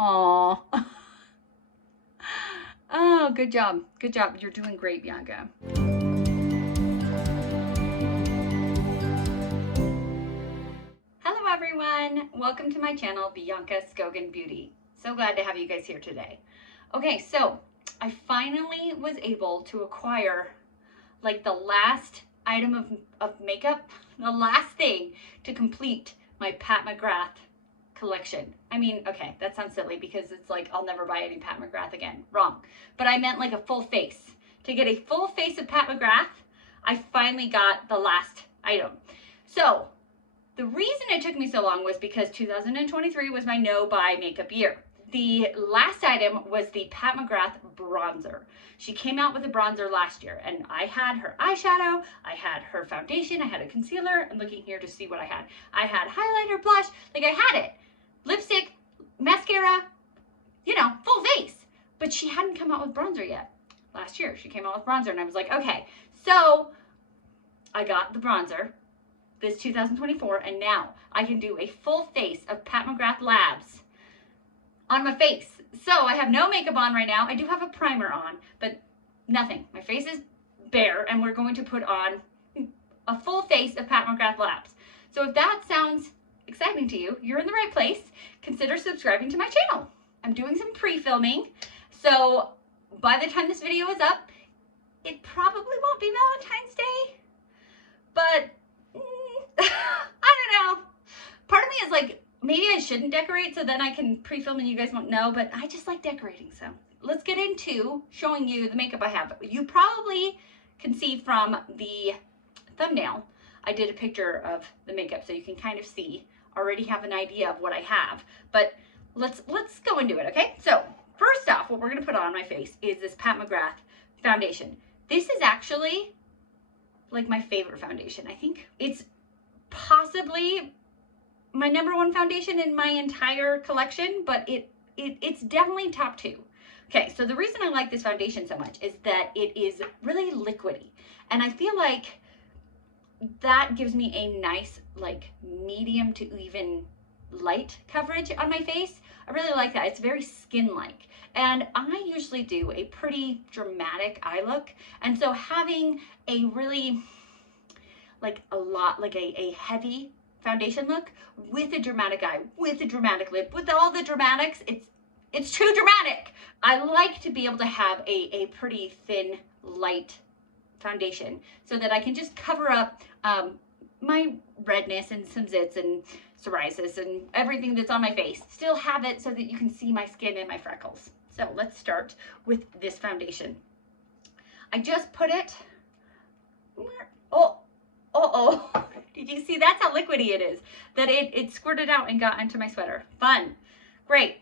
Aw. Oh, good job. Good job. You're doing great, Bianca. Hello, everyone. Welcome to my channel, Bianca Skogan Beauty. So glad to have you guys here today. Okay, so I finally was able to acquire like the last item of makeup, the last thing to complete my Pat McGrath collection. I mean, okay, that sounds silly because it's like I'll never buy any Pat McGrath again. Wrong. But I meant like a full face. To get a full face of Pat McGrath, I finally got the last item. So the reason it took me so long was because 2023 was my no buy makeup year. The last item was the Pat McGrath bronzer. She came out with a bronzer last year, and I had her eyeshadow, I had her foundation, I had a concealer. I'm looking here to see what I had. I had highlighter, blush, like I had it. Lipstick, mascara, you know, full face. But she hadn't come out with bronzer yet. Last year, she came out with bronzer, and I was like, okay. So I got the bronzer this 2024, and now I can do a full face of Pat McGrath Labs on my face. So I have no makeup on right now. I do have a primer on, but nothing. My face is bare, and we're going to put on a full face of Pat McGrath Labs. So if that sounds exciting to you, you're in the right place. Consider subscribing to my channel. I'm doing some pre-filming, so by the time this video is up, it probably won't be Valentine's Day, but I don't know. Part of me is like, maybe I shouldn't decorate so then I can pre-film and you guys won't know, but I just like decorating. So let's get into showing you the makeup I have. You probably can see from the thumbnail, I did a picture of the makeup so you can kind of see, already have an idea of what I have, but let's go into it, okay? So first off, what we're gonna put on my face is this Pat McGrath foundation. This is actually like my favorite foundation. I think it's possibly my #1 foundation in my entire collection, but it's definitely top 2. Okay, so the reason I like this foundation so much is that it is really liquidy, and I feel like that gives me a nice like medium to even light coverage on my face. I really like that. It's very skin-like, and I usually do a pretty dramatic eye look, and so having a really like a heavy foundation look with a dramatic eye, with a dramatic lip, with all the dramatics, it's too dramatic. I like to be able to have a pretty thin, light foundation so that I can just cover up my redness and some zits and psoriasis and everything that's on my face. Still have it so that you can see my skin and my freckles. So let's start with this foundation. I just put it, oh, did you see? That's how liquidy it is, that it squirted out and got into my sweater. Fun, great,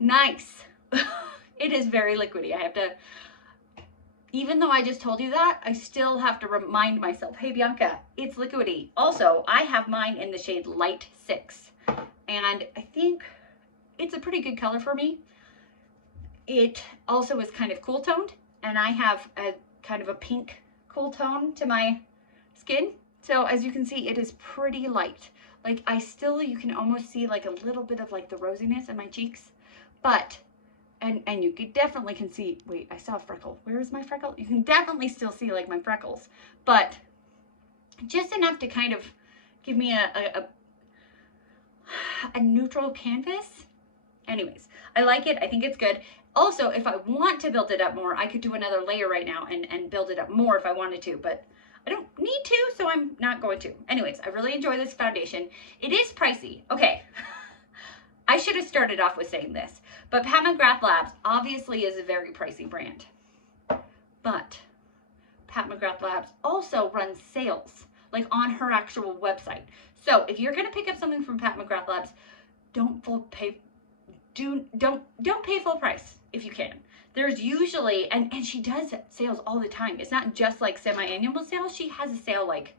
nice. It is very liquidy. I have to, even though I just told you that, I still have to remind myself, hey Bianca, it's liquidy. Also, I have mine in the shade Light 6, and I think it's a pretty good color for me. It also is kind of cool toned, and I have a kind of a pink cool tone to my skin. So as you can see, it is pretty light. Like you can almost see like a little bit of like the rosiness in my cheeks, but and you definitely can see, wait, I saw a freckle. Where is my freckle? You can definitely still see like my freckles, but just enough to kind of give me a neutral canvas. Anyways, I like it. I think it's good. Also, if I want to build it up more, I could do another layer right now and build it up more if I wanted to, but I don't need to, so I'm not going to. Anyways, I really enjoy this foundation. It is pricey. Okay. I should have started off with saying this, but Pat McGrath Labs obviously is a very pricey brand, but Pat McGrath Labs also runs sales, like on her actual website. So if you're gonna pick up something from Pat McGrath Labs, don't pay full price if you can. There's usually, and she does sales all the time. It's not just like semi-annual sales. She has a sale like,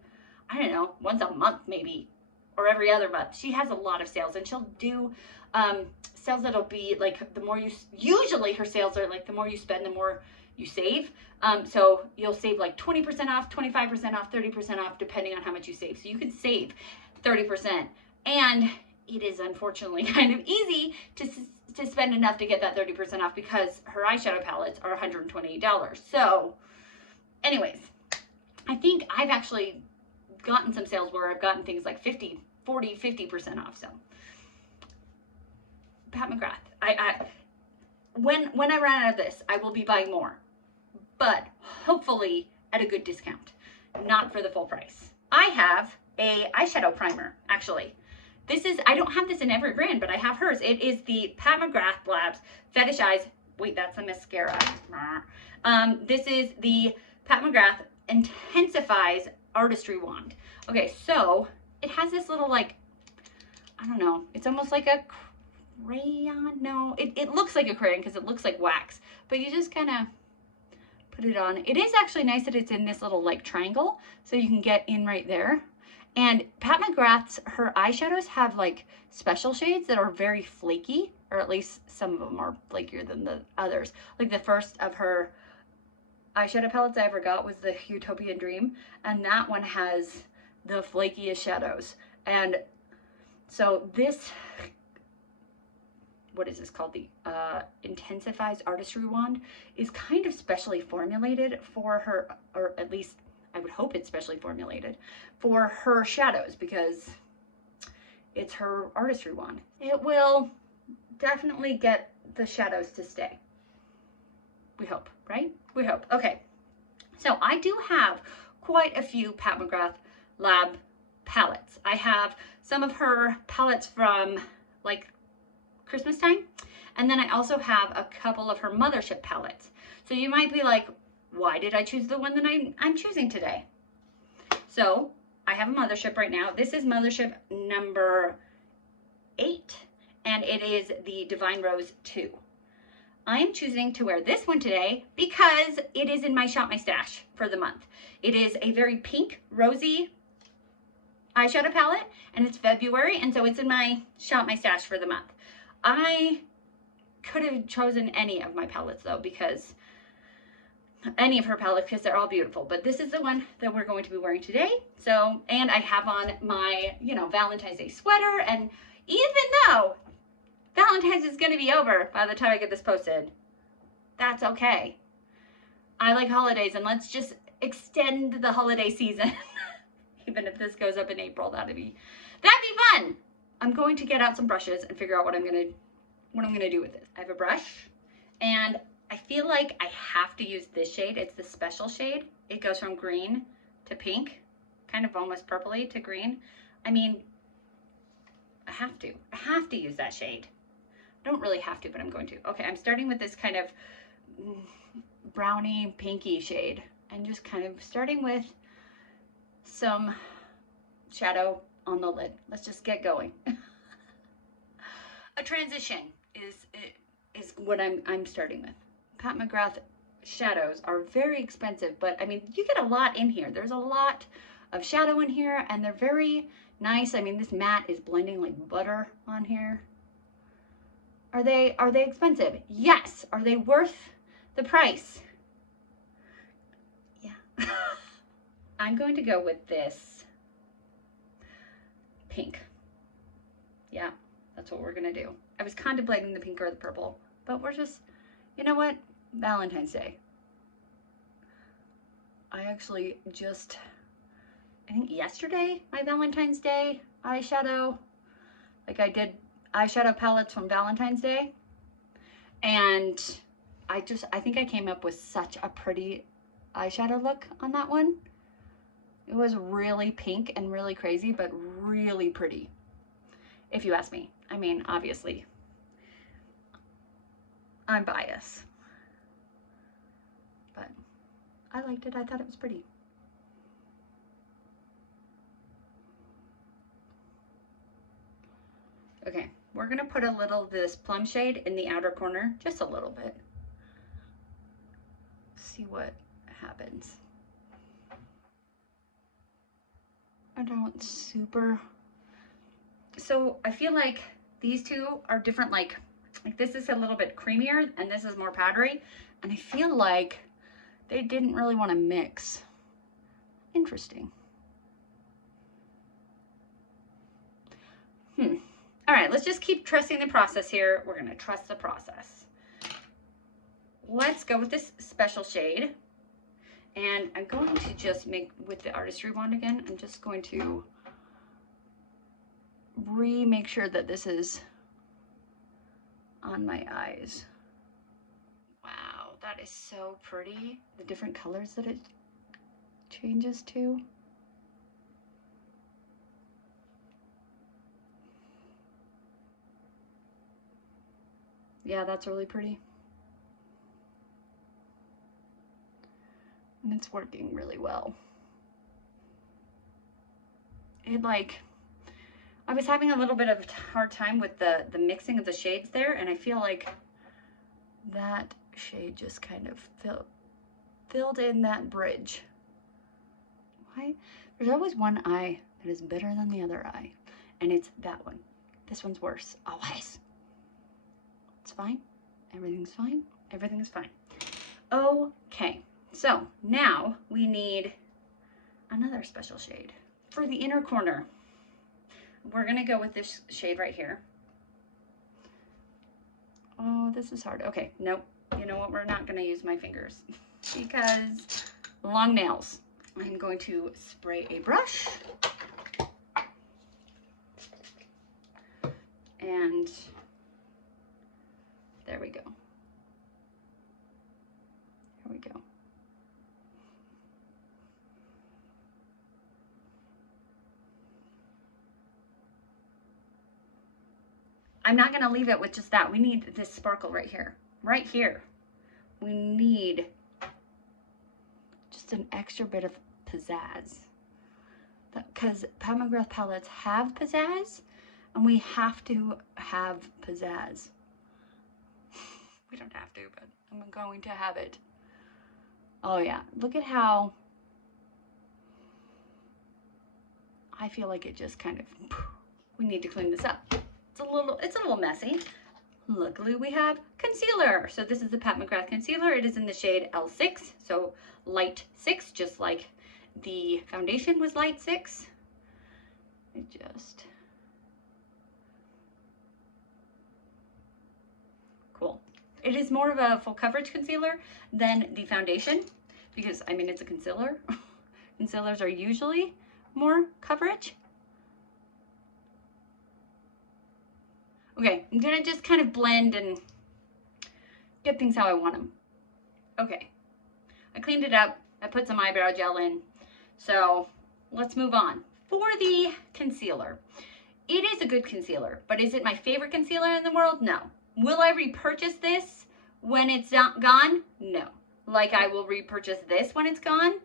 I don't know, once a month maybe, or every other month. She has a lot of sales, and she'll do sales that'll be like, the more you, usually her sales are like the more you spend, the more you save. So you'll save like 20% off, 25% off, 30% off, depending on how much you save. So you could save 30%. And it is unfortunately kind of easy to spend enough to get that 30% off because her eyeshadow palettes are $128. So anyways, I think I've actually gotten some sales where I've gotten things like 50, 40, 50% off. So Pat McGrath, when I run out of this, I will be buying more, but hopefully at a good discount, not for the full price. I have a eyeshadow primer, actually. This is, I don't have this in every brand, but I have hers. It is the Pat McGrath Labs FetishEyes. Wait, that's a mascara. This is the Pat McGrath IntesifEYES Artistry wand. Okay, so it has this little, like, I don't know, it's almost like a crayon. No, it looks like a crayon because it looks like wax, but you just kind of put it on. It is actually nice that it's in this little like triangle, so you can get in right there. And Pat McGrath's, her eyeshadows have like special shades that are very flaky, or at least some of them are flakier than the others. Like the first of her eyeshadow palettes I ever got was the Utopian Dream, and that one has the flakiest shadows. And so this, what is this called? The IntesifEYES Artistry wand is kind of specially formulated for her, or at least I would hope it's specially formulated for her shadows because it's her artistry wand. It will definitely get the shadows to stay. We hope, right? We hope. Okay, so I do have quite a few Pat McGrath Lab palettes. I have some of her palettes from like Christmas time, and then I also have a couple of her Mothership palettes. So you might be like, why did I choose the one that I'm choosing today? So I have a Mothership right now. This is Mothership number 8, and it is the Divine Rose 2. I am choosing to wear this one today because it is in my Shop My Stash for the month. It is a very pink, rosy eyeshadow palette, and it's February, and so it's in my Shop My Stash for the month. I could have chosen any of my palettes though, because any of her palettes, because they're all beautiful, but this is the one that we're going to be wearing today. So, and I have on my, you know, Valentine's Day sweater, and even though Valentine's is going to be over by the time I get this posted, that's okay. I like holidays, and let's just extend the holiday season. Even if this goes up in April, that'd be fun. I'm going to get out some brushes and figure out what I'm gonna do with this. I have a brush, and I feel like I have to use this shade. It's the special shade. It goes from green to pink, kind of almost purpley to green. I mean, I have to use that shade. I don't really have to, but I'm going to. Okay, I'm starting with this kind of brownie pinky shade, and just kind of starting with some shadow on the lid. Let's just get going. A transition is what I'm starting with. Pat McGrath shadows are very expensive, but I mean, you get a lot in here. There's a lot of shadow in here, and they're very nice. I mean, this matte is blending like butter on here. Are they expensive? Yes. Are they worth the price? Yeah. I'm going to go with this pink. Yeah, that's what we're gonna do. I was contemplating the pink or the purple, but we're just, you know what? Valentine's Day. I actually just, I think yesterday, my Valentine's Day eyeshadow, like I did eyeshadow palettes from Valentine's Day, and I think I came up with such a pretty eyeshadow look on that one. It was really pink and really crazy, but really pretty, if you ask me. I mean, obviously, I'm biased, but I liked it. I thought it was pretty. Okay, we're gonna put a little of this plum shade in the outer corner, just a little bit. See what happens. I don't super. So I feel like these two are different, like this is a little bit creamier and this is more powdery, and I feel like they didn't really want to mix. Interesting. right, let's just keep trusting the process here. We're gonna trust the process. Let's go with this special shade. And I'm going to just make, with the Artistry wand again, I'm just going to make sure that this is on my eyes. Wow, that is so pretty. The different colors that it changes to. Yeah, that's really pretty. And it's working really well. It I was having a little bit of a hard time with the mixing of the shades there, and I feel like that shade just kind of filled in that bridge. Why? There's always one eye that is better than the other eye, and it's that one. This one's worse, always. It's fine. Everything's fine. Everything is fine. Okay, so now we need another special shade. For the inner corner, we're gonna go with this shade right here. Oh, this is hard. Okay, nope. You know what? We're not gonna use my fingers because long nails. I'm going to spray a brush. And there we go. Here we go. I'm not going to leave it with just that. We need this sparkle right here. Right here. We need just an extra bit of pizzazz. Because McGrath palettes have pizzazz, and we have to have pizzazz. We don't have to, but I'm going to have it. Oh yeah, look at how I feel like it just kind of, we need to clean this up. It's a little messy. Luckily we have concealer. So this is the Pat McGrath concealer. It is in the shade L6, so light 6, just like the foundation was light 6. Cool. It is more of a full coverage concealer than the foundation because, I mean, it's a concealer. Concealers are usually more coverage. Okay, I'm gonna just kind of blend and get things how I want them. Okay, I cleaned it up. I put some eyebrow gel in. So let's move on. For the concealer, it is a good concealer, but is it my favorite concealer in the world? No. Will I repurchase this when it's not gone? No. Like I will repurchase this when it's gone.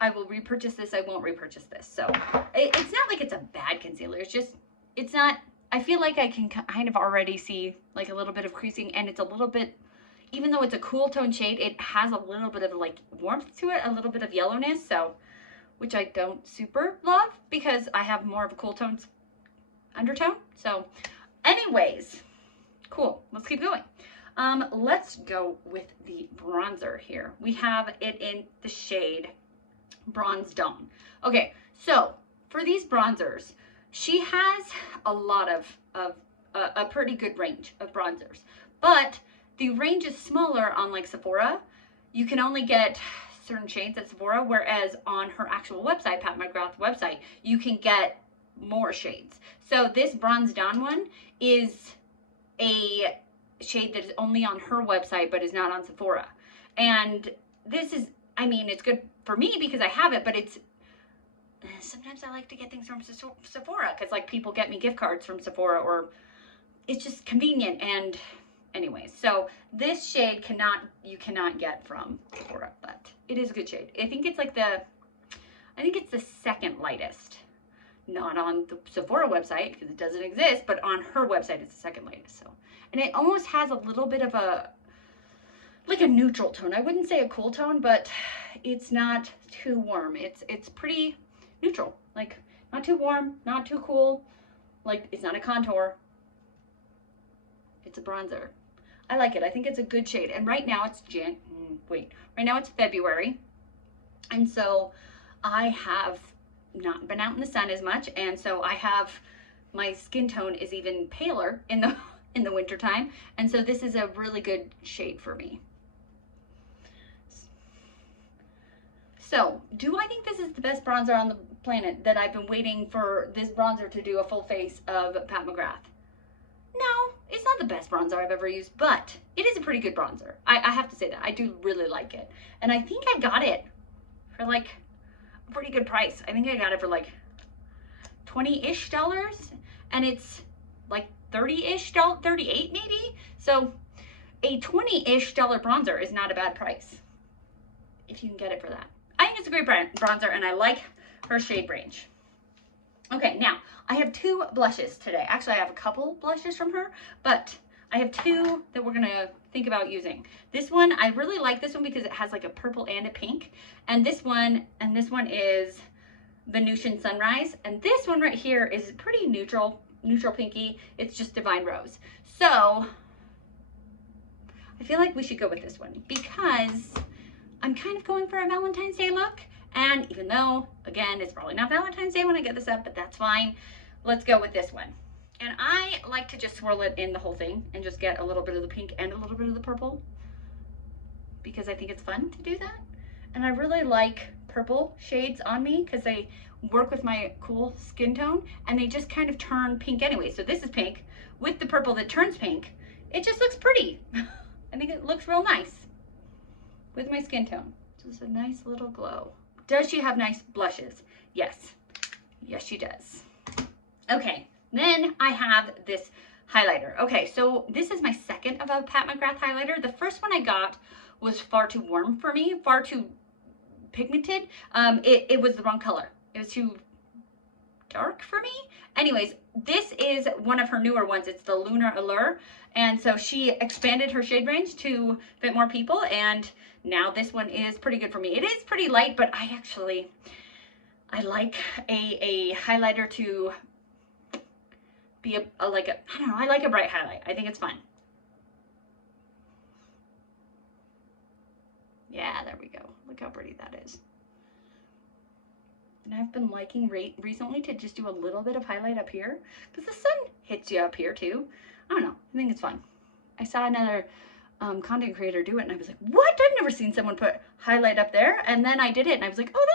I will repurchase this. I won't repurchase this. So it's not like it's a bad concealer. It's just, it's not, I feel like I can kind of already see like a little bit of creasing, and it's a little bit, even though it's a cool tone shade, it has a little bit of like warmth to it, a little bit of yellowness, so, which I don't super love because I have more of a cool tones undertone. So anyways, cool, let's keep going. Let's go with the bronzer here. We have it in the shade Bronze Dawn. Okay, so for these bronzers, she has a lot of a pretty good range of bronzers, but the range is smaller on like Sephora. You can only get certain shades at Sephora, whereas on her actual website, Pat McGrath website, you can get more shades. So this Bronze Dawn one is a shade that is only on her website, but is not on Sephora. And this is, I mean, it's good for me because I have it, but it's, sometimes I like to get things from Sephora because like people get me gift cards from Sephora, or it's just convenient. And anyways, so this shade you cannot get from Sephora, but it is a good shade. I think it's like I think it's the second lightest, not on the Sephora website because it doesn't exist, but on her website it's the second lightest. So, and it almost has a little bit of like a neutral tone. I wouldn't say a cool tone, but it's not too warm. It's pretty neutral, like not too warm, not too cool. Like it's not a contour. It's a bronzer. I like it. I think it's a good shade. And right now it's right now it's February. And so I have not been out in the sun as much. And so I have my skin tone is even paler in the in the winter time, and so this is a really good shade for me. So, do I think this is the best bronzer on the planet, that I've been waiting for this bronzer to do a full face of Pat McGrath? No, it's not the best bronzer I've ever used, but it is a pretty good bronzer. I have to say that. I do really like it. And I think I got it for like a pretty good price. I think I got it for like $20-ish, and it's like $30-ish, $38 maybe. So a $20-ish bronzer is not a bad price if you can get it for that. I think it's a great bronzer, and I like her shade range. Okay, now I have two blushes today. Actually, I have a couple blushes from her, but I have two that we're gonna think about using. This one, I really like this one because it has like a purple and a pink. And this one is Venusian Sunrise. And this one right here is pretty neutral pinky. It's just Divine Rose. So I feel like we should go with this one because I'm kind of going for a Valentine's Day look. And even though, again, it's probably not Valentine's Day when I get this up, but that's fine. Let's go with this one. And I like to just swirl it in the whole thing and just get a little bit of the pink and a little bit of the purple because I think it's fun to do that. And I really like purple shades on me because they work with my cool skin tone, and they just kind of turn pink anyway. So this is pink with the purple that turns pink. It just looks pretty. I think it looks real nice with my skin tone. Just a nice little glow. Does she have nice blushes? Yes. Yes, she does. Okay, then I have this highlighter. Okay, so this is my second of a Pat McGrath highlighter. The first one I got was far too warm for me, far too pigmented. It was the wrong color. It was too dark for me. Anyways, this is one of her newer ones. It's the Lunar Allure. And so she expanded her shade range to fit more people, and now this one is pretty good for me. It is pretty light, but I like a highlighter to be I don't know, I like a bright highlight. I think it's fun. Yeah, there we go. Look how pretty that is. And I've been liking recently to just do a little bit of highlight up here because the sun hits you up here too. I don't know, I think it's fun. I saw another content creator do it, and I was like, what? I've never seen someone put highlight up there. And then I did it, and I was like, oh,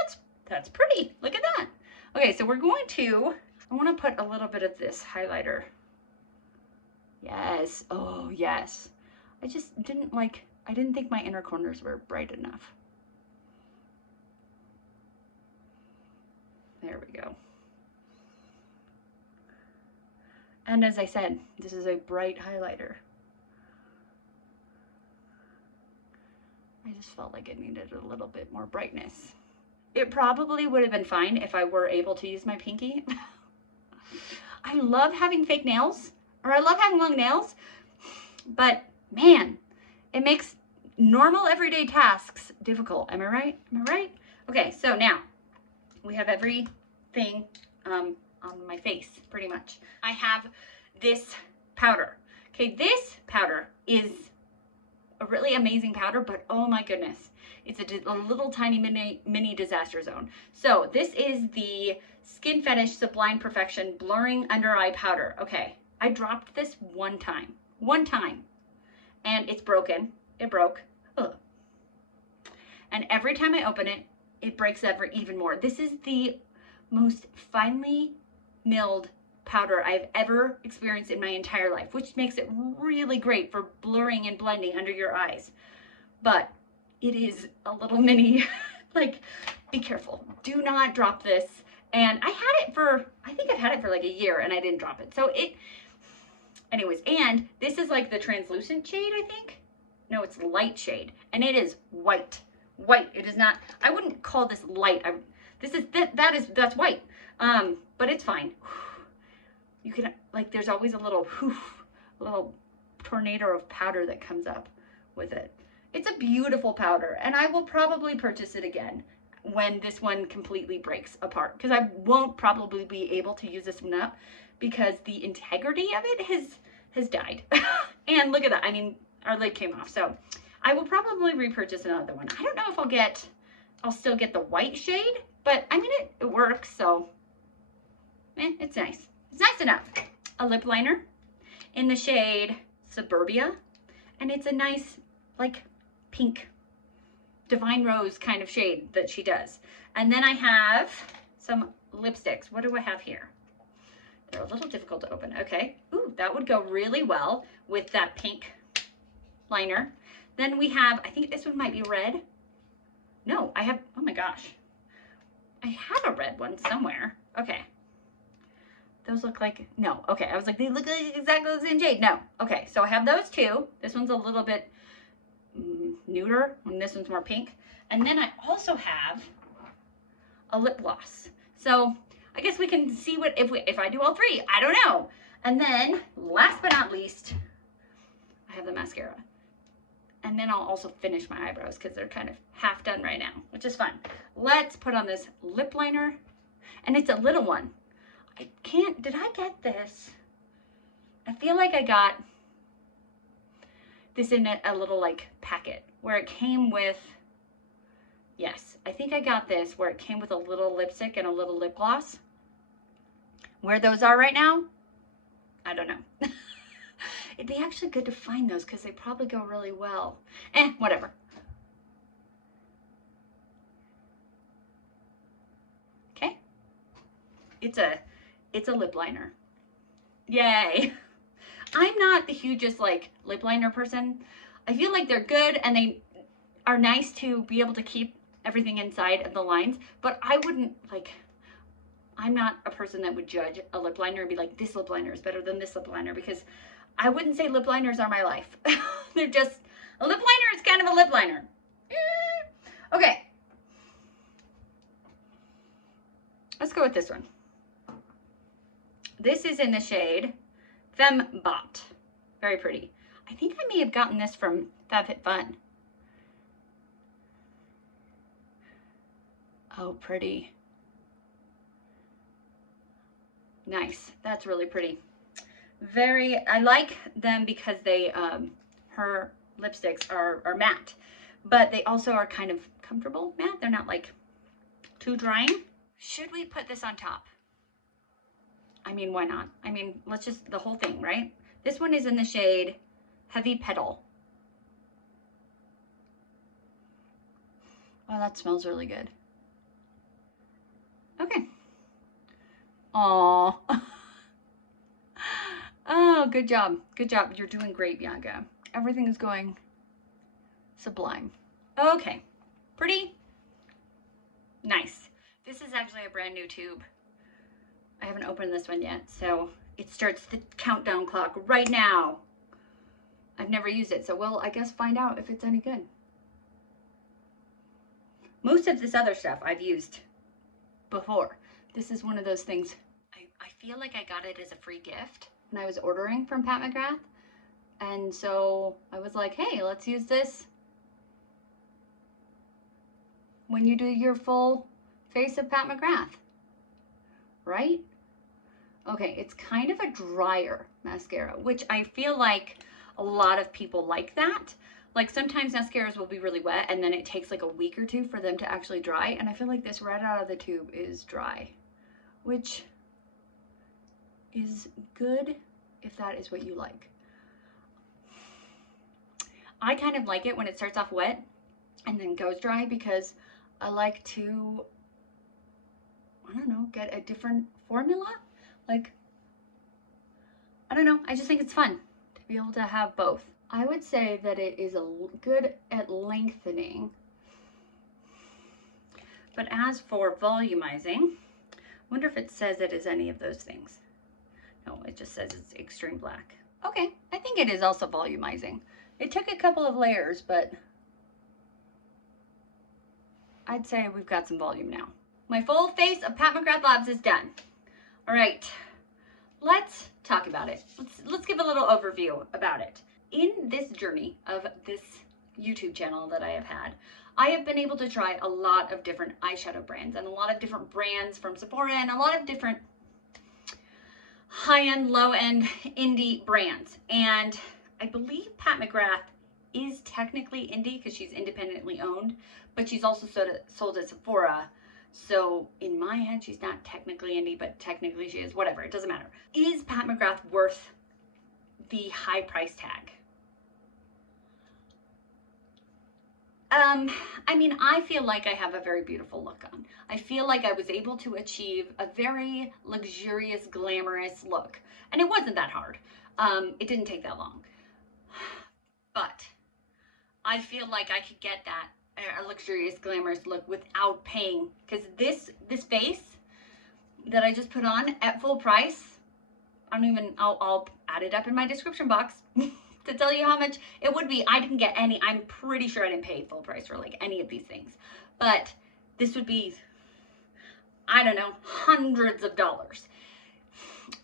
that's pretty. Look at that. Okay, so we're going to, I want to put a little bit of this highlighter. Yes. Oh, yes. I just didn't I didn't think my inner corners were bright enough. There we go. And as I said, this is a bright highlighter. I just felt like it needed a little bit more brightness. It probably would have been fine if I were able to use my pinky. I love having fake nails, or I love having long nails, but man, it makes normal everyday tasks difficult. Am I right? Am I right? Okay, so now we have everything on my face, pretty much. I have this powder. Okay, this powder is a really amazing powder, but oh my goodness, it's a little tiny mini disaster zone. So this is the Skin Fetish Sublime Perfection Blurring Under Eye Powder. Okay, I dropped this one time, and it's broken. It broke. Ugh. And every time I open it, it breaks even more. This is the most finely milled powder I've ever experienced in my entire life, which makes it really great for blurring and blending under your eyes. But it is a little mini, be careful. Do not drop this. And I think I've had it for like a year and I didn't drop it. So anyways, and this is like the translucent shade, I think. No, it's light shade, and it is white. White. It is not, I wouldn't call this light. That's white. But it's fine. You can, there's always a little tornado of powder that comes up with it. It's a beautiful powder, and I will probably purchase it again when this one completely breaks apart, because I won't probably be able to use this one up because the integrity of it has died. And look at that. I mean, our lid came off. So I will probably repurchase another one. I don't know if I'll still get the white shade, but I mean, it works. So it's nice. It's nice enough. A lip liner in the shade Suburbia, and it's a nice like pink Divine Rose kind of shade that she does. And then I have some lipsticks. What do I have here? They're a little difficult to open. Okay. Ooh, that would go really well with that pink liner. Then we have, I think this one might be red. No, I have, oh my gosh. I have a red one somewhere. Okay. Those look like, no. Okay, I was like, they look like exactly the same shade. No. Okay, so I have those two. This one's a little bit nuder, and this one's more pink. And then I also have a lip gloss. So I guess we can see what if I do all three. I don't know. And then last but not least, I have the mascara. And then I'll also finish my eyebrows because they're kind of half done right now, which is fun. Let's put on this lip liner. And it's a little one. I can't, did I get this? I feel like I got this in a little like packet where it came with, yes, I think I got this where it came with a little lipstick and a little lip gloss. Where those are right now, I don't know. It'd be actually good to find those because they probably go really well. Whatever. Okay. It's a lip liner. Yay. I'm not the hugest like lip liner person. I feel like they're good and they are nice to be able to keep everything inside of the lines, but I wouldn't like, I'm not a person that would judge a lip liner and be like, this lip liner is better than this lip liner, because I wouldn't say lip liners are my life. They're just, a lip liner is kind of a lip liner. Okay. Let's go with this one. This is in the shade Fembot. Very pretty. I think I may have gotten this from FabFitFun. Oh, pretty. Nice. That's really pretty. I like them because they, her lipsticks are matte, but they also are kind of comfortable matte. They're not like too drying. Should we put this on top? I mean, why not? I mean, let's just, the whole thing, right? This one is in the shade Heavy Petal. Oh, that smells really good. Okay. Aww. Oh, good job. Good job. You're doing great, Bianca. Everything is going sublime. Okay. Pretty. Nice. This is actually a brand new tube. I haven't opened this one yet, so it starts the countdown clock right now. I've never used it, so we'll, I guess, find out if it's any good. Most of this other stuff I've used before. This is one of those things, I feel like I got it as a free gift when I was ordering from Pat McGrath. And so I was like, hey, let's use this when you do your full face of Pat McGrath, right? Okay, it's kind of a drier mascara, which I feel like a lot of people like that. Like sometimes mascaras will be really wet and then it takes like a week or two for them to actually dry. And I feel like this right out of the tube is dry, which is good if that is what you like. I kind of like it when it starts off wet and then goes dry because I like to, I don't know, get a different formula. Like, I don't know, I just think it's fun to be able to have both. I would say that it is good at lengthening. But as for volumizing, I wonder if it says it is any of those things. No, it just says it's extreme black. Okay, I think it is also volumizing. It took a couple of layers, but I'd say we've got some volume now. My full face of Pat McGrath Labs is done. All right, let's talk about it. Let's give a little overview about it. In this journey of this YouTube channel that I have had, I have been able to try a lot of different eyeshadow brands and a lot of different brands from Sephora and a lot of different high-end, low-end indie brands. And I believe Pat McGrath is technically indie because she's independently owned, but she's also sold at Sephora. So in my head, she's not technically indie, but technically she is. Whatever, it doesn't matter. Is Pat McGrath worth the high price tag? I mean, I feel like I have a very beautiful look on. I feel like I was able to achieve a very luxurious, glamorous look. And it wasn't that hard. It didn't take that long. But I feel like I could get that a luxurious, glamorous look without paying. Because this face that I just put on at full price, I'll add it up in my description box to tell you how much it would be. I didn't get any, I'm pretty sure I didn't pay full price for like any of these things. But this would be, I don't know, hundreds of dollars.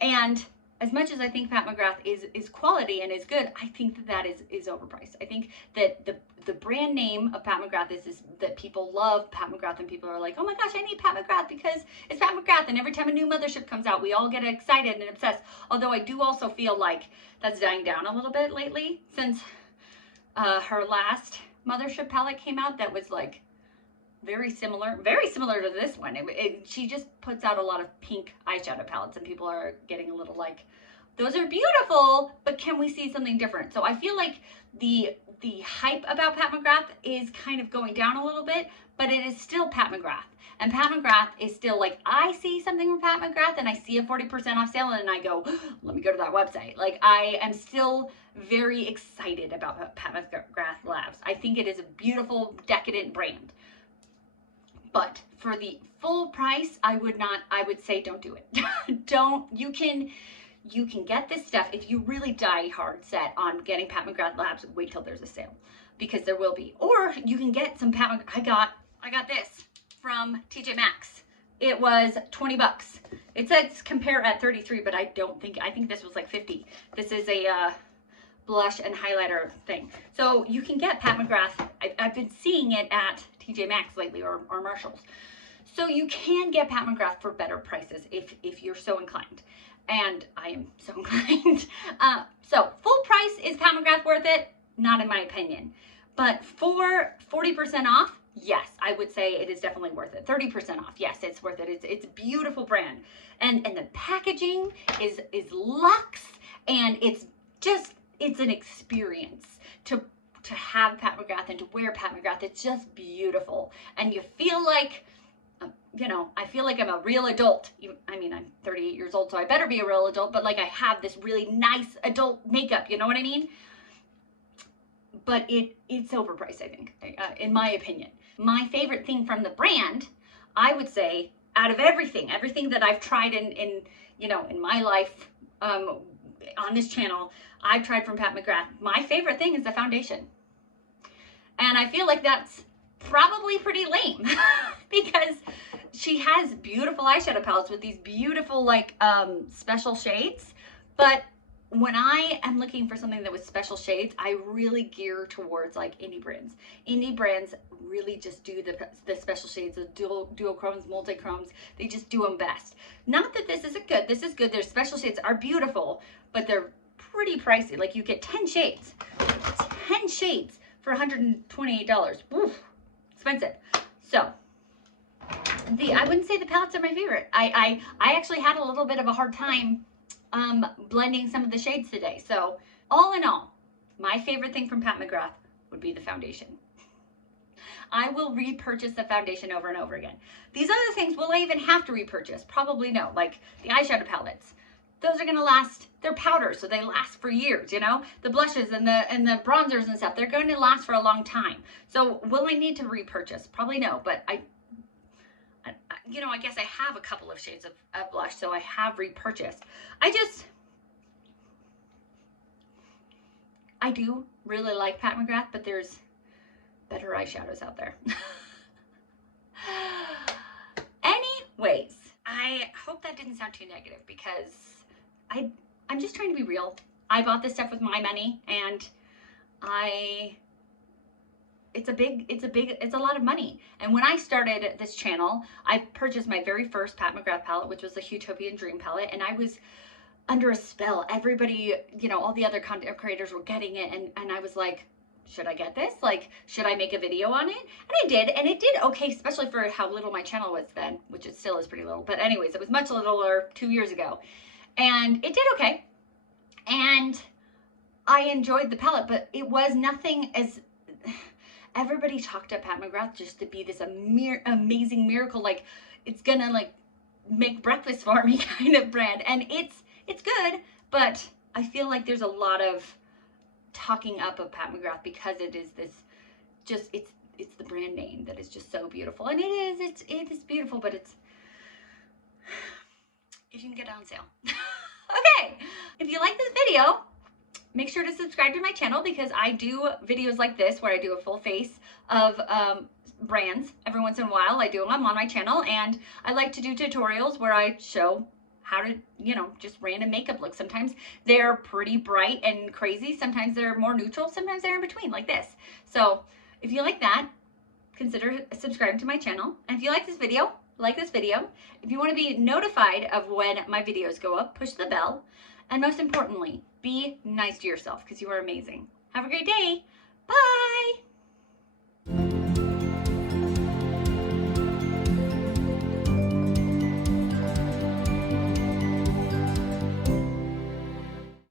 And as much as I think Pat McGrath is quality and is good, I think that is overpriced. I think that the brand name of Pat McGrath is that people love Pat McGrath, and people are like, oh my gosh, I need Pat McGrath because it's Pat McGrath, and every time a new Mothership comes out, we all get excited and obsessed. Although I do also feel like that's dying down a little bit lately, since her last Mothership palette came out that was like very similar to this one. She just puts out a lot of pink eyeshadow palettes, and people are getting a little like, those are beautiful, but can we see something different? So I feel like the hype about Pat McGrath is kind of going down a little bit, but it is still Pat McGrath. And Pat McGrath is still like, I see something from Pat McGrath and I see a 40% off sale and I go, let me go to that website. Like, I am still very excited about Pat McGrath Labs. I think it is a beautiful, decadent brand. But for the full price, I would say don't do it. You can get this stuff if you really die hard set on getting Pat McGrath Labs. Wait till there's a sale, because there will be. Or you can get some Pat McGrath. I got this from TJ Maxx. It was 20 bucks. It says compare at 33, but I think this was like 50. This is a blush and highlighter thing. So you can get Pat McGrath. I've been seeing it at TJ Maxx lately, or Marshalls. So you can get Pat McGrath for better prices if you're so inclined. And I am so inclined. So full price, is Pat McGrath worth it? Not in my opinion. But for 40% off, yes, I would say it is definitely worth it. 30% off, yes, it's worth it. It's a beautiful brand. And the packaging is luxe, and it's an experience to have Pat McGrath and to wear Pat McGrath. It's just beautiful. And you feel like, you know, I feel like I'm a real adult. I mean, I'm 38 years old, so I better be a real adult, but like I have this really nice adult makeup, you know what I mean? But it's overpriced, I think, in my opinion. My favorite thing from the brand, I would say, out of everything that I've tried in my life, on this channel, I've tried from Pat McGrath, my favorite thing is the foundation. And I feel like that's probably pretty lame because she has beautiful eyeshadow palettes with these beautiful like special shades, but when I am looking for something that was special shades, I really gear towards like indie brands. Indie brands really just do the special shades, the duochromes, multichromes. They just do them best. Not that this isn't good. This is good. Their special shades are beautiful, but they're pretty pricey. Like you get 10 shades. 10 shades for $128. Oof, expensive. So I wouldn't say the palettes are my favorite. I actually had a little bit of a hard time blending some of the shades today. So all in all, my favorite thing from Pat McGrath would be the foundation. I will repurchase the foundation over and over again. These other things, will I even have to repurchase? Probably no. Like the eyeshadow palettes, those are gonna last. They're powders, so they last for years, you know? The blushes and the bronzers and stuff, they're going to last for a long time. So will I need to repurchase? Probably no, but I guess I have a couple of shades of blush, so I have repurchased. I do really like Pat McGrath, but there's better eyeshadows out there. Anyways, I hope that didn't sound too negative, because I'm just trying to be real. I bought this stuff with my money, and it's a lot of money. And when I started this channel, I purchased my very first Pat McGrath palette, which was the Utopian Dream palette, and I was under a spell. Everybody, all the other content creators were getting it, and I was like, should I get this? Like, should I make a video on it? And I did, and it did okay, especially for how little my channel was then, which it still is pretty little. But anyways, it was much littler 2 years ago. And it did okay. And I enjoyed the palette, but it was nothing as... Everybody talked up Pat McGrath just to be this amazing miracle, like it's gonna like make breakfast for me kind of brand. And it's good, but I feel like there's a lot of talking up of Pat McGrath because it is this just it's the brand name that is just so beautiful. And it is beautiful, but it didn't get on sale. Okay, if you like this video, make sure to subscribe to my channel because I do videos like this where I do a full face of brands. Every once in a while I do them on my channel, and I like to do tutorials where I show how to, you know, just random makeup looks. Sometimes they're pretty bright and crazy. Sometimes they're more neutral. Sometimes they're in between like this. So if you like that, consider subscribing to my channel. And if you like this video, like this video. If you want to be notified of when my videos go up, push the bell. And most importantly, be nice to yourself because you are amazing. Have a great day. Bye.